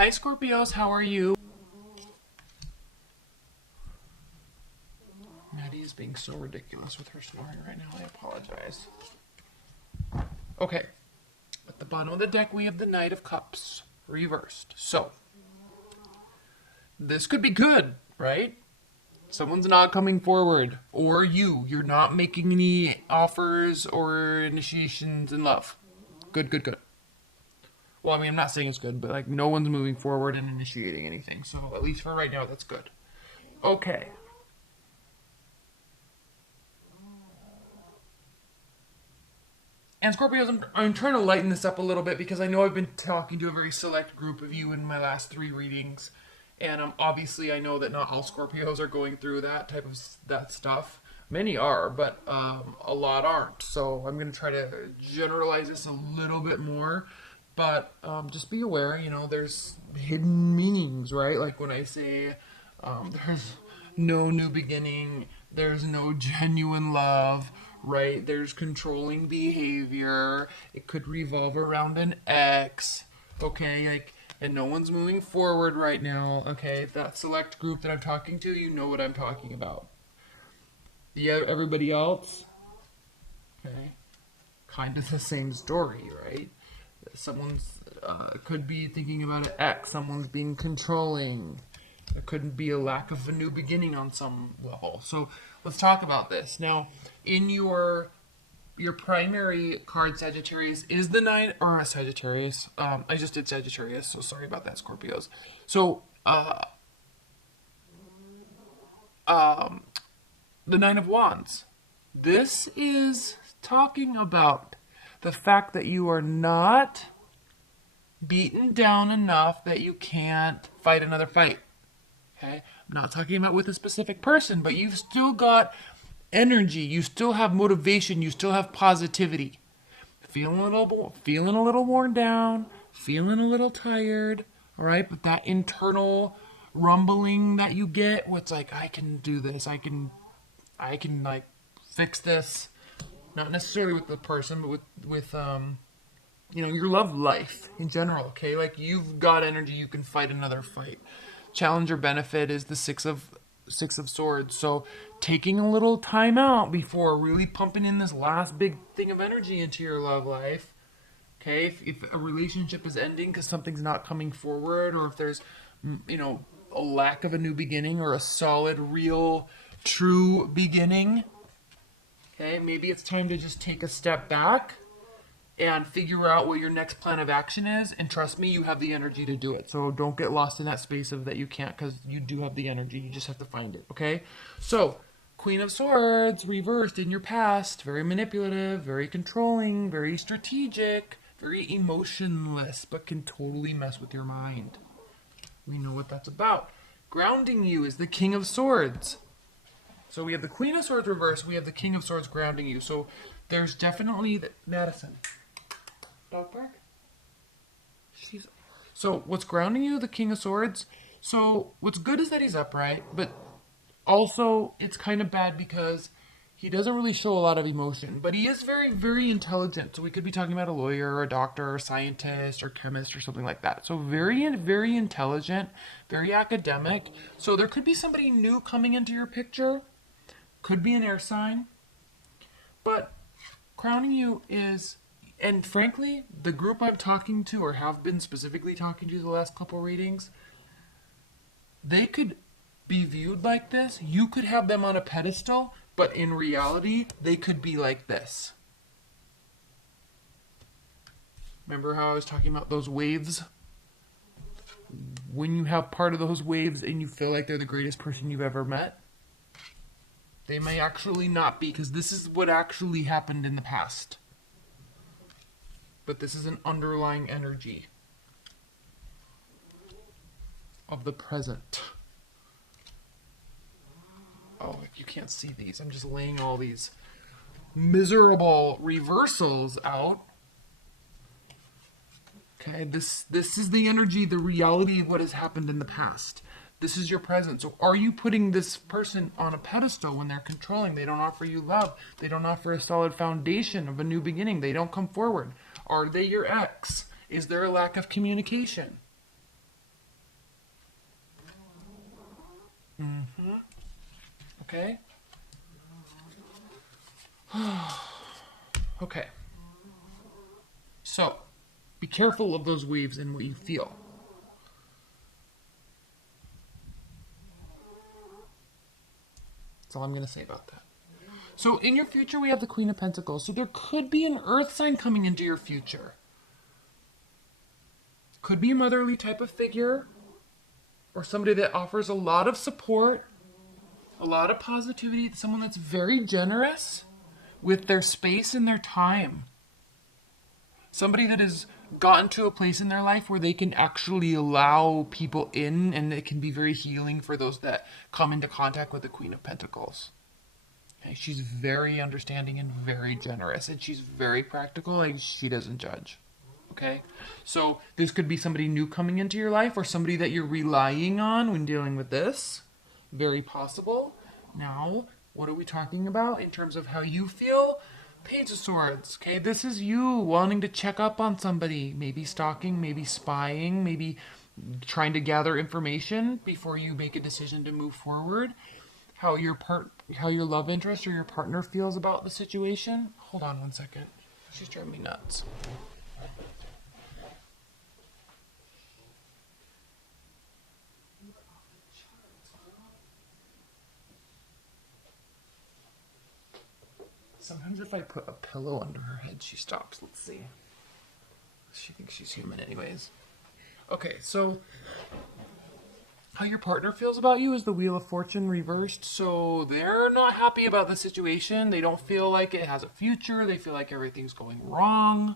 Hi Scorpios, how are you? Maddie is being so ridiculous with her snoring right now. I apologize. Okay. At the bottom of the deck, we have the Knight of Cups reversed. So, this could be good, right? Someone's not coming forward. Or you're not making any offers or initiations in love. Good, good, good. Well, I mean, I'm not saying it's good, but like no one's moving forward and initiating anything. So, at least for right now, that's good. Okay. And Scorpios, I'm trying to lighten this up a little bit because I know I've been talking to a very select group of you in my last 3 readings. And obviously I know that not all Scorpios are going through that stuff. Many are, but a lot aren't. So I'm going to try to generalize this a little bit more. But just be aware, there's hidden meanings, right? Like when I say there's no new beginning, there's no genuine love, right? There's controlling behavior. It could revolve around an ex, okay? And no one's moving forward right now, okay? That select group that I'm talking to, you know what I'm talking about. Yeah, everybody else, okay? Kind of the same story, right? Someone's could be thinking about an ex. Someone's being controlling. There couldn't be a lack of a new beginning on some level. So let's talk about this. Now, in your primary card, Sagittarius, is the Nine, or Sagittarius. I just did Sagittarius, so sorry about that, Scorpios. So, the Nine of Wands. This is talking about the fact that you are not beaten down enough that you can't fight another fight. Okay? I'm not talking about with a specific person, but you've still got energy, you still have motivation, you still have positivity. Feeling a little worn down, feeling a little tired, all right? But that internal rumbling that you get, what's like, I can do this, I can like fix this. Not necessarily with the person, but with your love life in general, okay? Like you've got energy, you can fight another fight. Challenge or benefit is the Six of Swords. So taking a little time out before really pumping in this last big thing of energy into your love life. Okay, if a relationship is ending because something's not coming forward, or if there's a lack of a new beginning or a solid, real, true beginning. Okay, maybe it's time to just take a step back and figure out what your next plan of action is. And trust me, you have the energy to do it. So don't get lost in that space of that you can't, because you do have the energy. You just have to find it, okay? So, Queen of Swords, reversed in your past. Very manipulative, very controlling, very strategic, very emotionless, but can totally mess with your mind. We know what that's about. Grounding you is the King of Swords. So we have the Queen of Swords reversed. We have the King of Swords grounding you. So there's definitely Madison. Dog bark? So what's grounding you? The King of Swords. So what's good is that he's upright, but also it's kind of bad because he doesn't really show a lot of emotion, but he is very, very intelligent. So we could be talking about a lawyer or a doctor or a scientist or chemist or something like that. So very, very intelligent, very academic. So there could be somebody new coming into your picture. Could be an air sign. But crowning you is, and frankly, the group I'm talking to or have been specifically talking to the last couple readings, they could be viewed like this. You could have them on a pedestal, but in reality, they could be like this. Remember how I was talking about those waves? When you have part of those waves and you feel like they're the greatest person you've ever met, they may actually not be, because this is what actually happened in the past. But this is an underlying energy of the present. Oh, you can't see these. I'm just laying all these miserable reversals out. Okay, this is the energy, the reality of what has happened in the past. This is your present. So are you putting this person on a pedestal when they're controlling? They don't offer you love. They don't offer a solid foundation of a new beginning. They don't come forward. Are they your ex? Is there a lack of communication? Okay? Okay. So, be careful of those waves and what you feel. That's all I'm going to say about that. So, in your future, we have the Queen of Pentacles. So, there could be an earth sign coming into your future. Could be a motherly type of figure, or somebody that offers a lot of support, a lot of positivity, someone that's very generous with their space and their time. Somebody that has gotten to a place in their life where they can actually allow people in, and it can be very healing for those that come into contact with the Queen of Pentacles. Okay, she's very understanding and very generous, and she's very practical, and she doesn't judge. Okay, so this could be somebody new coming into your life, or somebody that you're relying on when dealing with this. Very possible. Now, what are we talking about in terms of how you feel? Page of Swords. Okay, this is you wanting to check up on somebody, maybe stalking, maybe spying, maybe trying to gather information before you make a decision to move forward. How your love interest or your partner feels about the situation. Hold on one second. She's driving me nuts. Sometimes if I put a pillow under her head, she stops. Let's see. She thinks she's human anyways. Okay, so how your partner feels about you is the Wheel of Fortune reversed. So they're not happy about the situation. They don't feel like it has a future. They feel like everything's going wrong.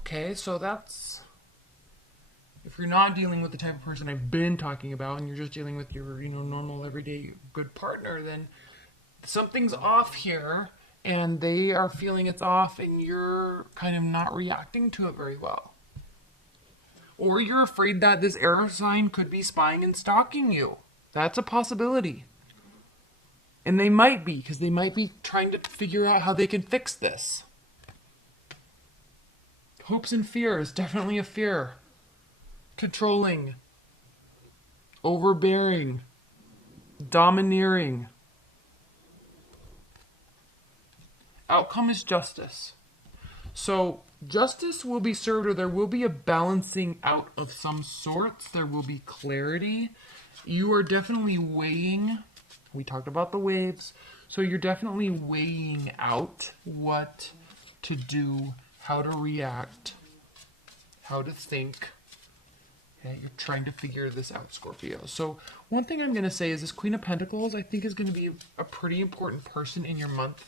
Okay, so that's... If you're not dealing with the type of person I've been talking about, and you're just dealing with your, normal, everyday, good partner, then something's off here, and they are feeling it's off, and you're kind of not reacting to it very well. Or you're afraid that this air sign could be spying and stalking you. That's a possibility. And they might be, because they might be trying to figure out how they can fix this. Hopes and fears, definitely a fear. Controlling, overbearing, domineering. Outcome is justice. So justice will be served, or there will be a balancing out of some sorts. There will be clarity. You are definitely weighing. We talked about the waves. So you're definitely weighing out what to do, how to react, how to think. Okay, you're trying to figure this out, Scorpio. So one thing I'm going to say is this Queen of Pentacles, I think, is going to be a pretty important person in your month,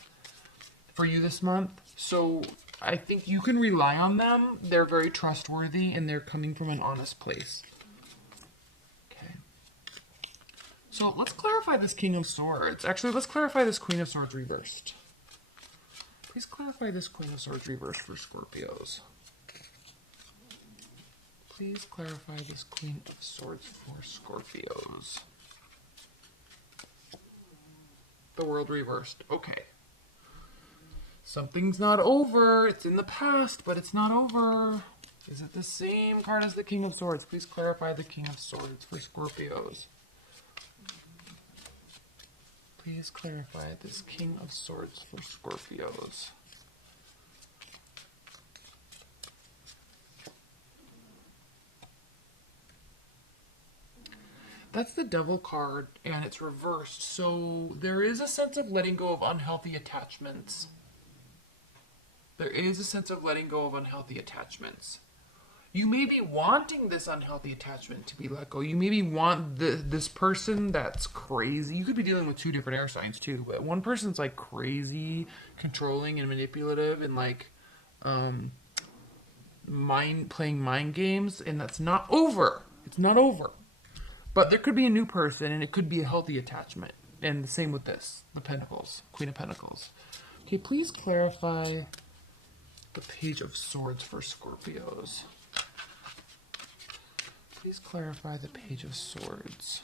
for you this month. So I think you can rely on them. They're very trustworthy, and they're coming from an honest place. Okay. So let's clarify this King of Swords. Actually, let's clarify this Queen of Swords reversed. Please clarify this Queen of Swords reversed for Scorpios. Please clarify this Queen of Swords for Scorpios. The World reversed. Okay. Something's not over. It's in the past, but it's not over. Is it the same card as the King of Swords? Please clarify the King of Swords for Scorpios. Please clarify this King of Swords for Scorpios. That's the Devil card, and it's reversed. So there is a sense of letting go of unhealthy attachments. There is a sense of letting go of unhealthy attachments. You may be wanting this unhealthy attachment to be let go. You maybe want this person that's crazy. You could be dealing with two different air signs too, but one person's like crazy, controlling and manipulative, and like playing mind games, and that's not over. It's not over. But there could be a new person, and it could be a healthy attachment. And the same with this, the Pentacles, Queen of Pentacles. Okay, please clarify the Page of Swords for Scorpios. Please clarify the Page of Swords.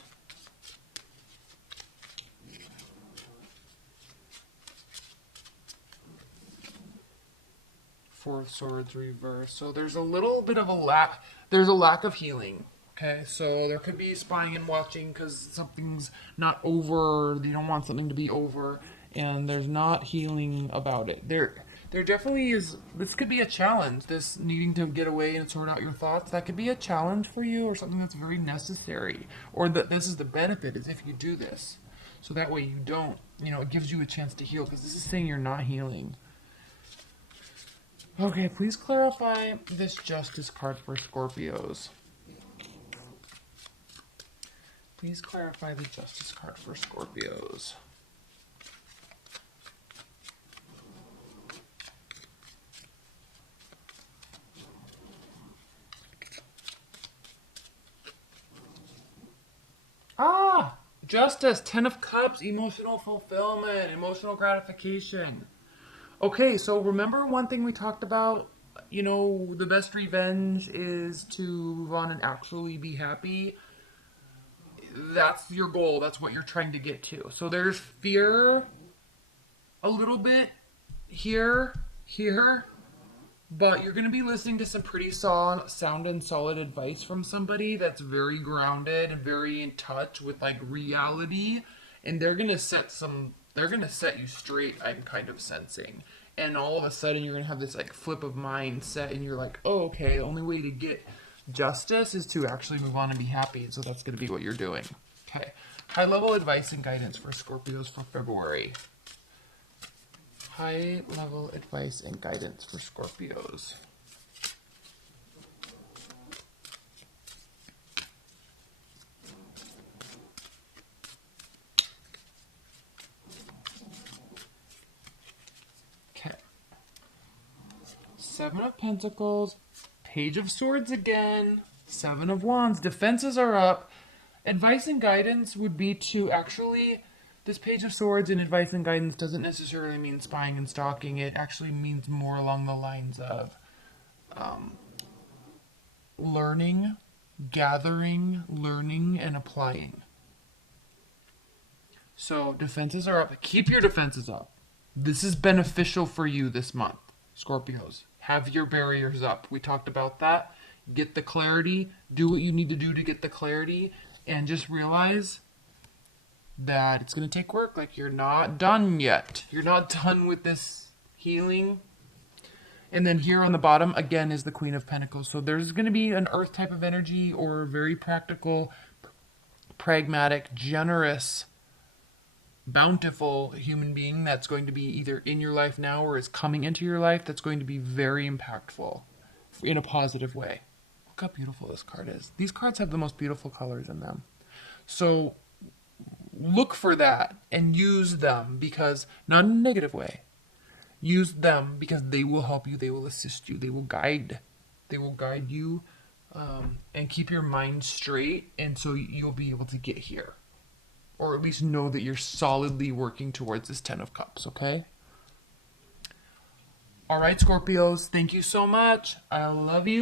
Four of Swords reversed. So there's a little bit of a lack. There's a lack of healing. Okay, so there could be spying and watching because something's not over. You don't want something to be over, and there's not healing about it. There definitely is. This could be a challenge. This needing to get away and sort out your thoughts. That could be a challenge for you, or something that's very necessary. Or that this is the benefit is if you do this, so that way you don't. It gives you a chance to heal because this is saying you're not healing. Okay, please clarify this Justice card for Scorpios. Please clarify the Justice card for Scorpios. Justice, 10 of Cups, emotional fulfillment, emotional gratification. Okay, so remember one thing we talked about? The best revenge is to move on and actually be happy. That's your goal. That's what you're trying to get to. So there's fear a little bit here, but you're going to be listening to some pretty sound and solid advice from somebody that's very grounded and very in touch with like reality, and they're going to set you straight, I'm kind of sensing. And all of a sudden you're going to have this like flip of mindset, and you're like, oh, okay, the only way to get justice is to actually move on and be happy. So that's going to be what you're doing. Okay. High level advice and guidance for Scorpios for February. High level advice and guidance for Scorpios. Okay. 7 of Pentacles, Page of Swords again, 7 of Wands, defenses are up. Advice and guidance would be to actually, this Page of Swords and advice and guidance doesn't necessarily mean spying and stalking. It actually means more along the lines of learning, gathering, learning, and applying. So defenses are up. Keep your defenses up. This is beneficial for you this month, Scorpios. Have your barriers up. We talked about that. Get the clarity. Do what you need to do to get the clarity. And just realize that it's going to take work. Like, you're not done yet. You're not done with this healing. And then here on the bottom, again, is the Queen of Pentacles. So there's going to be an earth type of energy, or very practical, pragmatic, generous, bountiful human being that's going to be either in your life now or is coming into your life, that's going to be very impactful in a positive way. Look how beautiful this card is. These cards have the most beautiful colors in them. So look for that and use them, because not in a negative way. Use them because they will help you. They will assist you. They will guide you, and keep your mind straight. And so you'll be able to get here, or at least know that you're solidly working towards this 10 of Cups. Okay. All right, Scorpios. Thank you so much. I love you.